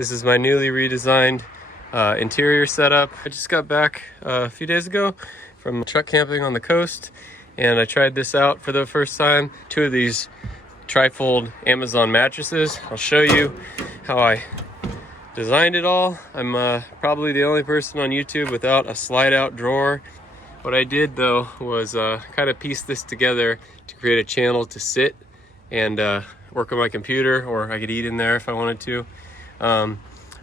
This is my newly redesigned interior setup. I just got back a few days ago from truck camping on the coast, and I tried this out for the first time. 2 of these trifold Amazon mattresses. I'll show you how I designed it all. I'm probably the only person on YouTube without a slide out drawer. What I did though was kind of piece this together to create a channel to sit and work on my computer, or I could eat in there if I wanted to. I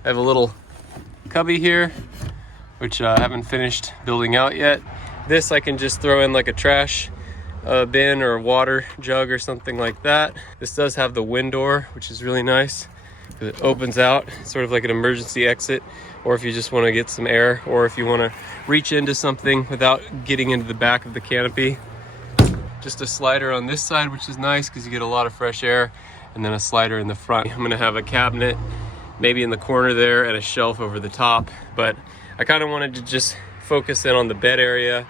have a little cubby here, which I haven't finished building out yet. This I can just throw in like a trash bin or a water jug or something like that. This does have the wind door, which is really nice because it opens out, sort of like an emergency exit, or if you just want to get some air, or if you want to reach into something without getting into the back of the canopy. Just a slider on this side, which is nice because you get a lot of fresh air, and then a slider in the front. I'm gonna have a cabinet maybe in the corner there and a shelf over the top, but I kind of wanted to just focus in on the bed area.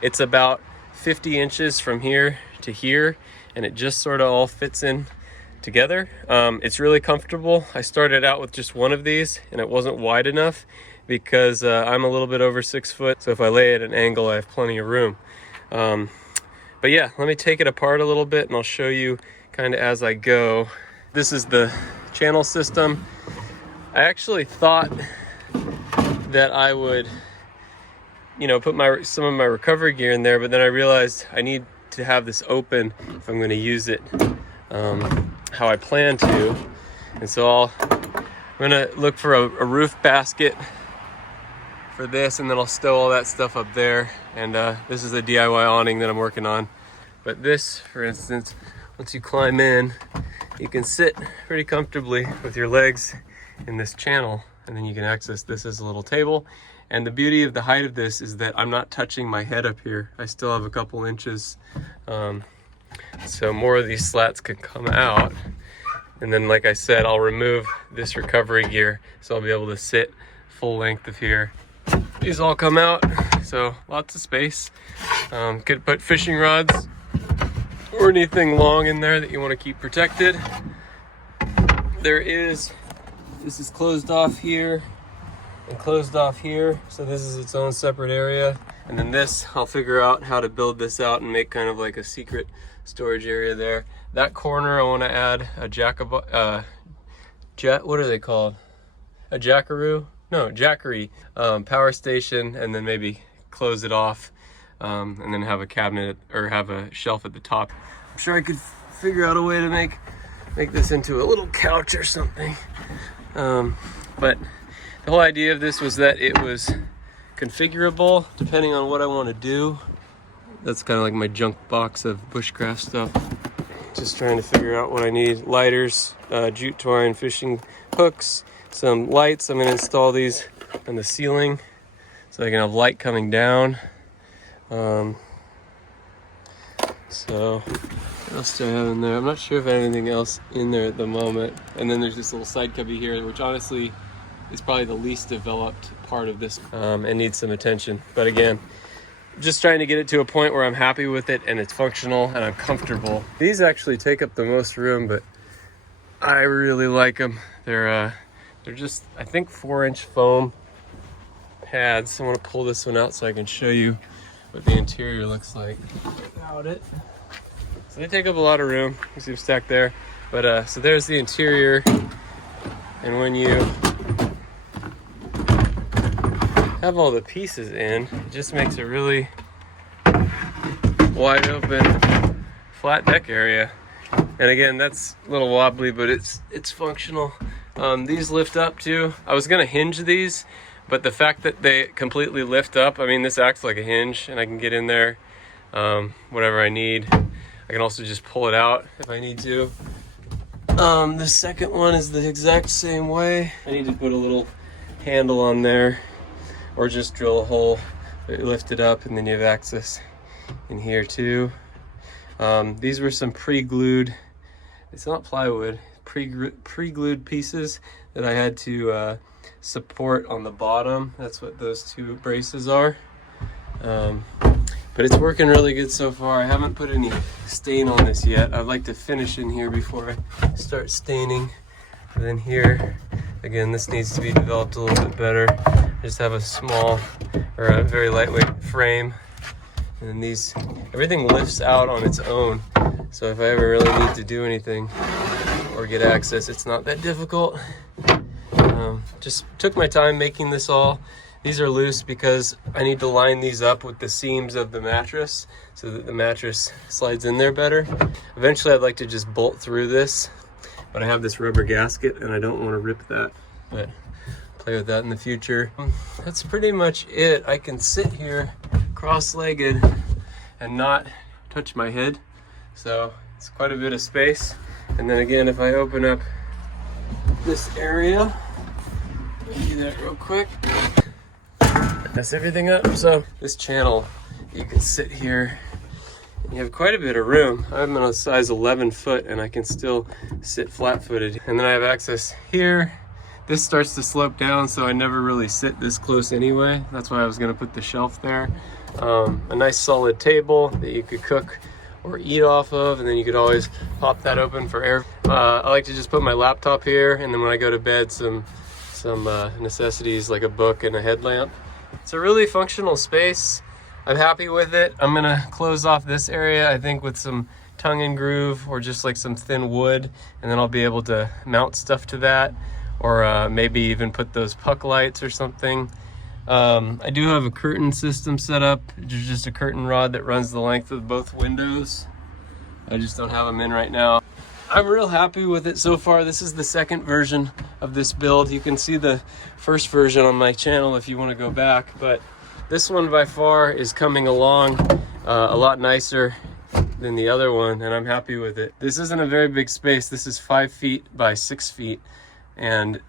It's about 50 inches from here to here, and it just sort of all fits in together. It's really comfortable. I started out with just one of these, and it wasn't wide enough because I'm a little bit over 6 foot, so if I lay at an angle, I have plenty of room. But yeah, let me take it apart a little bit, and I'll show you kind of as I go. This is the channel system. I actually thought that I would, put some of my recovery gear in there, but then I realized I need to have this open if I'm going to use it how I plan to. And so I'm going to look for a roof basket for this, and then I'll stow all that stuff up there. And this is a DIY awning that I'm working on. But this, for instance, once you climb in, you can sit pretty comfortably with your legs in this channel, and then you can access this as a little table. And the beauty of the height of this is that I'm not touching my head up here. I still have a couple inches, so more of these slats could come out. And then, like I said, I'll remove this recovery gear, so I'll be able to sit full length of here. These all come out, so lots of space. Could put fishing rods or anything long in there that you want to keep protected. This is closed off here and closed off here, so this is its own separate area. And then this, I'll figure out how to build this out and make kind of like a secret storage area there. That corner, I want to add a what are they called? A jackaroo? No, jackery power station, and then maybe close it off, and then have a cabinet or have a shelf at the top. I'm sure I could figure out a way to make this into a little couch or something. But the whole idea of this was that it was configurable depending on what I want to do. That's kind of like my junk box of bushcraft stuff. Just trying to figure out what I need. Lighters, jute twine, fishing hooks, some lights. I'm going to install these on the ceiling so I can have light coming down. So what else do I have in there? I'm not sure if I have anything else in there at the moment. And then there's this little side cubby here, which honestly is probably the least developed part of this, and needs some attention. But again, just trying to get it to a point where I'm happy with it and it's functional and I'm comfortable. These actually take up the most room, but I really like them. They're just, I think, 4-inch foam pads. I want to pull this one out so I can show you what the interior looks like without it. So they take up a lot of room. You see them stacked there. But so there's the interior. And when you have all the pieces in, it just makes a really wide open, flat deck area. And again, that's a little wobbly, but it's functional. These lift up too. I was gonna hinge these, but the fact that they completely lift up, I mean, this acts like a hinge, and I can get in there whatever I need. I can also just pull it out if I need to. The second one is the exact same way. I need to put a little handle on there, or just drill a hole, lift it up, and then you have access in here too. These were some pre-glued, it's not plywood, pre-glued pieces that I had to support on the bottom. That's what those 2 braces are. But it's working really good so far. I haven't put any stain on this yet. I'd like to finish in here before I start staining. And then here, Again, this needs to be developed a little bit better. I just have a small or a very lightweight frame, and everything lifts out on its own. So if I ever really need to do anything or get access, it's not that difficult. Just took my time making this all. These are loose because I need to line these up with the seams of the mattress so that the mattress slides in there better. Eventually I'd like to just bolt through this, but I have this rubber gasket and I don't want to rip that, but play with that in the future. That's pretty much it. I can sit here cross-legged and not touch my head, so it's quite a bit of space. And then again, if I open up this area, do that real quick, mess everything up. So this channel, you can sit here and you have quite a bit of room. I'm on a size 11 foot and I can still sit flat-footed. And then I have access here. This starts to slope down, so I never really sit this close anyway. That's why I was gonna put the shelf there. A nice solid table that you could cook or eat off of, and then you could always pop that open for air. I like to just put my laptop here, and then when I go to bed, some necessities like a book and a headlamp. It's a really functional space. I'm happy with it. I'm gonna close off this area, I think, with some tongue and groove or just like some thin wood, and then I'll be able to mount stuff to that, or maybe even put those puck lights or something. I do have a curtain system set up. There's just a curtain rod that runs the length of both windows. I just don't have them in right now. I'm real happy with it so far. This is the second version of this build. You can see the first version on my channel if you want to go back, but this one by far is coming along a lot nicer than the other one, and I'm happy with it. This isn't a very big space. This is 5 feet by 6 feet, and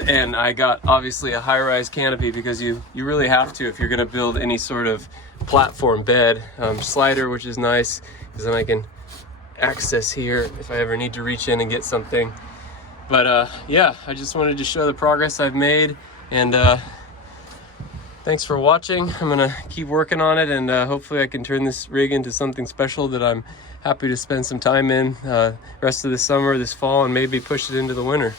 I got obviously a high-rise canopy because you really have to if you're going to build any sort of platform bed. Slider, which is nice because then I can access here if I ever need to reach in and get something. But yeah, I just wanted to show the progress I've made, and thanks for watching. I'm gonna keep working on it, and hopefully I can turn this rig into something special that I'm happy to spend some time in rest of the summer, this fall, and maybe push it into the winter.